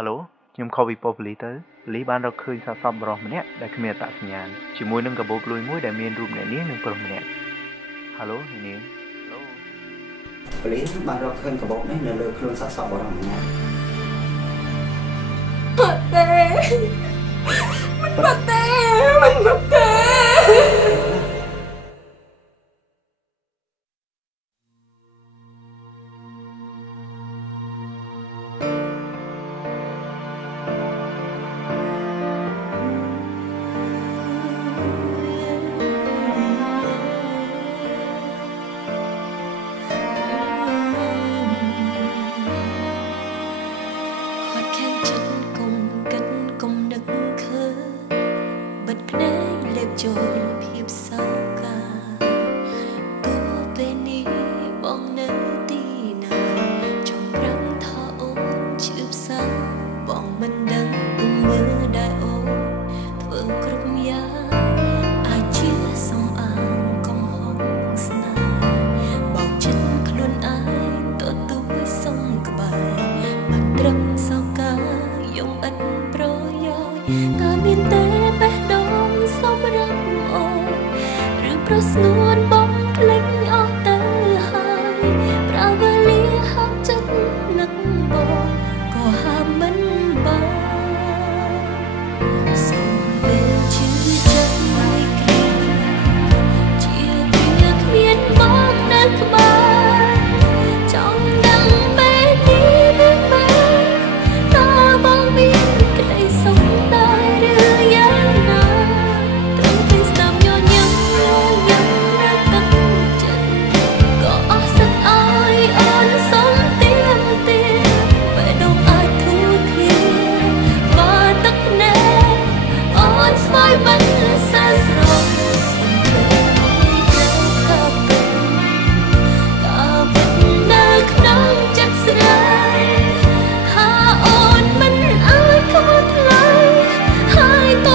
Hello ខ្ញុំខលវិពពលីទៅលីបានរកឃើញសាកសពបរិសម្នាក់ដែលគ្មានអត្តសញ្ញាណជាមួយនឹងកាបូបលុយមួយដែលមានរូបអ្នកនាងនិងប្រុសម្នាក់ Hello អ្នកនាង Hello ប៉ូលីសបានរកឃើញកាបូបនេះនៅលើខ្លួនសាកសពបរិសម្នាក់អត់ទេមិនបាត់ទេមិនបាត់ទេចូលភាពសោកាទោះពេលនេះបងនៅទីណាចំរឹងថាអូនឈឺផ្សាបងមិនដឹងមើលដែរអូនធ្វើគ្រប់យ៉ាងអាចជាសំអាងកំហុសស្នេហ៍បោកចិត្តខ្លួនឯងទទួលសុំក្បែរមិនត្រឹមសោកាយំឥតប្រយោជន៍តើមានទេបេះដូងសម្រាប់អូនឬប្រស្ងួនបងភ្លេចអស់ទៅហើយប្រាវលាហាក់ចិត្តនឹកបងក៏ហាមមិនបានសូមពេលជឿចិត្តមួយគ្រាជាវាគ្មានបងនៅក្បែរចង់ដឹងពេលនេះមានមែនតើបងមានក្តីសុខដែរឬយ៉ាងណាត្រង់ពេលស្ដាប់ញញឹមនៅទឹកចិត្តក៏អស់សឹកឲ្យអូនសុំទៀមទាបេះដូងអាចធូរធារបើទឹកណែអូនស្វ័យមិនសើស្រងសំពេលក៏ពិតនៅក្នុងចិត្តស្រីហាអូនមិនអាចខ្វល់ថ្លៃហើយទោ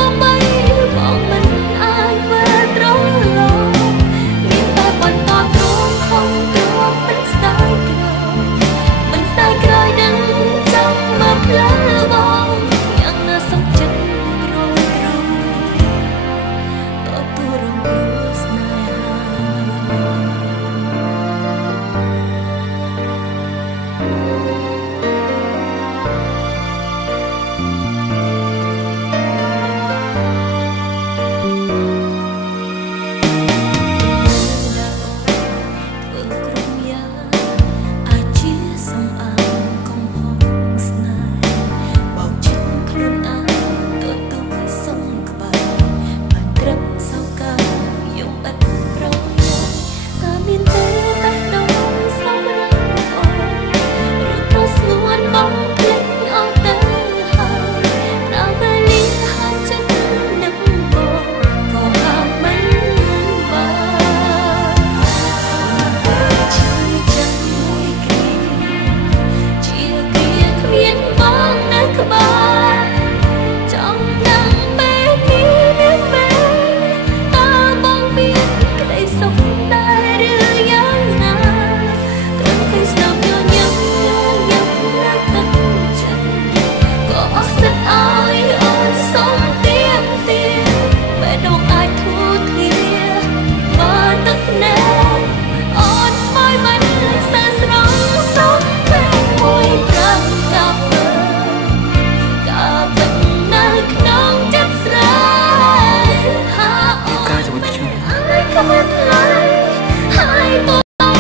ះបី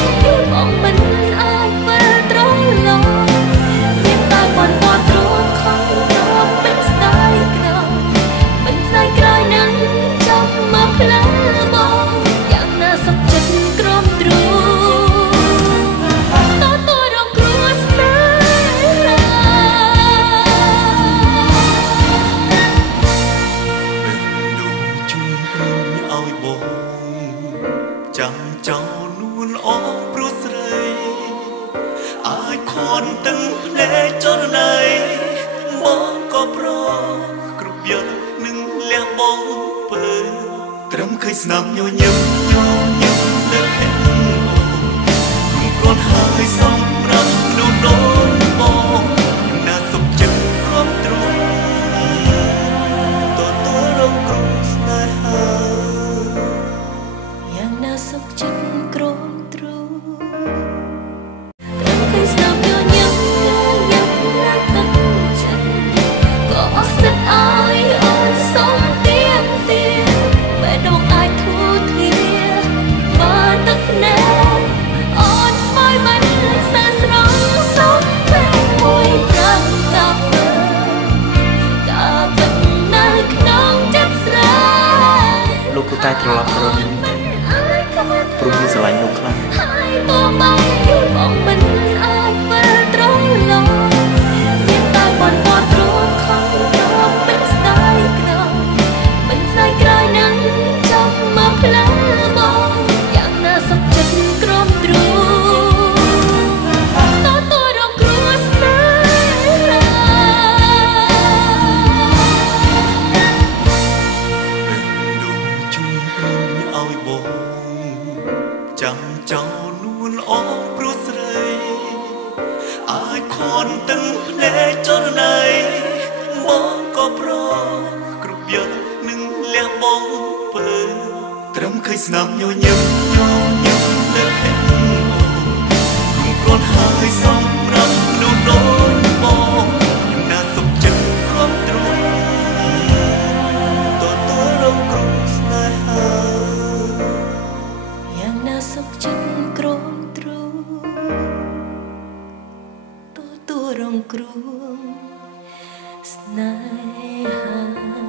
បងមិនអាចមើលត្រង់ឡងមានតែបន្តទ្រង់ខំទ្រាំមិនស្ដាយក្រោយនឹងចង់មកផ្លើបងយ៉ាងណាសុខចិត្តក្រំរំតទូរងគ្រោះស្នេចាំចោលនួនអងព្រោះស្រីអាចខនទាំងភ្នែកចរណៃមកក៏ប្រគ្រប់យ៉ាងនឹងលះបងពើត្រឹមឃើញស្នាមញញឹមលើភេទគុំគ្រាន់ហើយសម្រាប់មនុស្សដូនបងណាសុខចិត្ត ខនទាំងភ្នែកចរណៃមកក៏ប្រគ្រប់យកនឹងលះបង់ពើត្រឹមឃើញស្នាមញញឹមលើហេតុគុំគ្រាន់ហើយសម្រាប់មនុស្សដូចបងយ៉ាងណាសុខចិត្តគ្រាំទ្រូងទទួលរងគ្រោះស្នេហាយ៉ាងណាសុខចិត្តគ្រាំទ្រូងទទួលរងគ្រោះស្នេហា